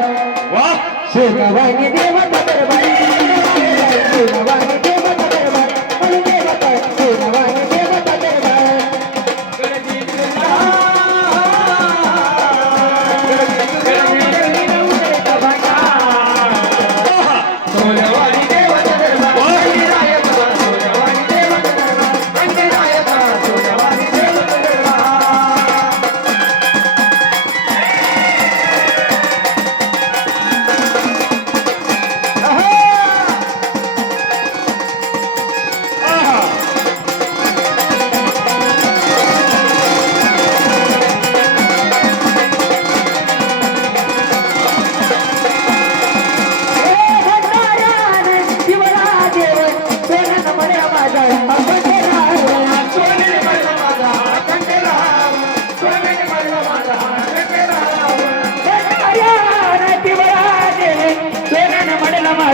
वा. सोनवानी देवता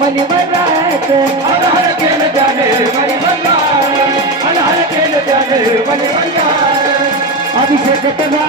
मनी म्हणतात हर हर केलं त्याने मनी म्हणतात हर हर केलं त्याने मनी म्हणतात अभिषेक तुझा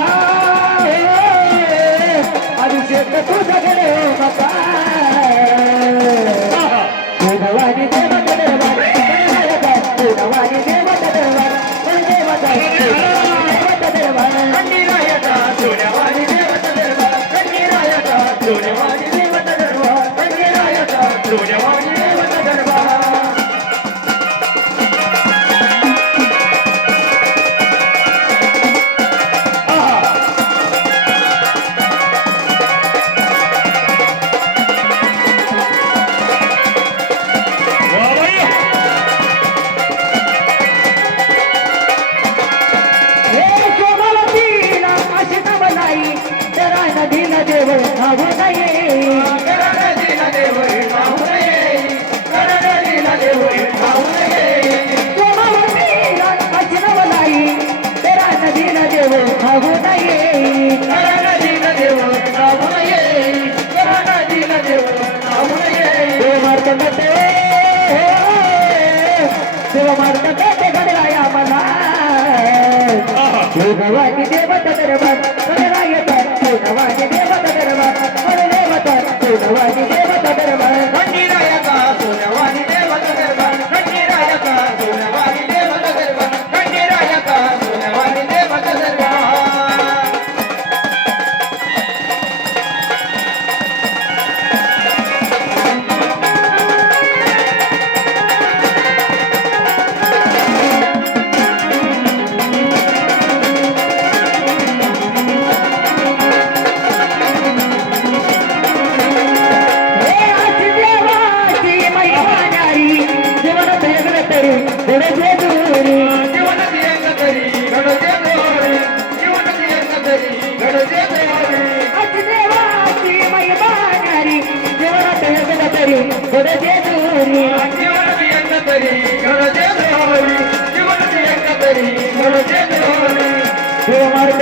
भगवानी देवता दरबार गणरायता देवता दरबार देवता देवता तरी गुणजे तरी देवाची महिमा न्यारी जीवन वेगळं तरी गुणजे दूरी. जीवन दियंग तरी घडजे दोरी जीवन दियंग तरी घडजे दोरी देव मार्ग